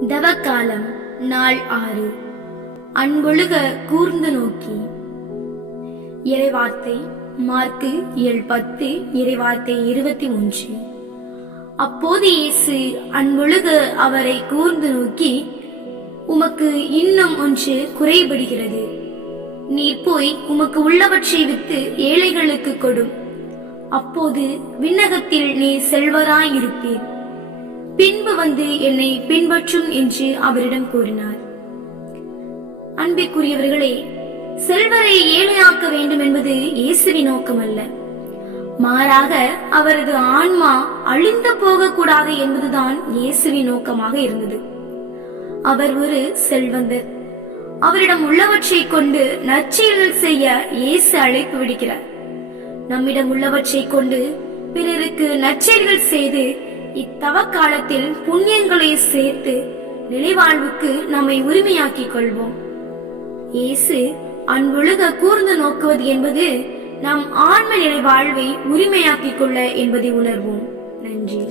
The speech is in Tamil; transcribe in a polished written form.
தவக்காலம் நாள் 6. அன்பொழுக கூர்ந்து நோக்கி. இறைவார்த்தை மார்க்கு 7:10, இறைவார்த்தை 23. அப்போது இயேசு அன்பொழுக அவரை கூர்ந்து நோக்கி, உமக்கு இன்னும் ஒன்று குறைபடுகிறது. நீர் போய் உமக்கு உள்ளவற்றை வித்து ஏழைகளுக்கு கொடும். அப்போது விண்ணகத்தில் நீர் செல்வராயிருப்பீர். பின்பு வந்து என்னை பின்பற்றும் என்று அவரிடம் கூறினார். அன்பிற்குரியவர்களே, செல்வரை ஏழையாக்க வேண்டும் என்பது இயேசுவின் நோக்கம் அல்ல. மாறாக அவரது ஆன்மா அழிந்து போகக்கூடாது என்பதுதான் இயேசுவின் நோக்கமாக இருந்தது. அவர் ஒரு செல்வந்தர். அவரிடம் உள்ளவற்றை கொண்டு நற்செயல்கள் செய்ய இயேசு அழைப்பு விடுக்கிறார். நம்மிடம் உள்ளவற்றை கொண்டு பிறருக்கு நற்செயல்கள் செய்து இத்தவ காலத்தில் புண்ணியங்களை சேர்த்து நிலைவாழ்வுக்கு நம்மை உரிமையாக்கிக் கொள்வோம். இயேசு அன்பொழுக கூர்ந்து நோக்குவது என்பது நம் ஆன்ம நிலை வாழ்வை உரிமையாக்கிக் கொள்ள என்பதை உணர்வோம். நன்றி.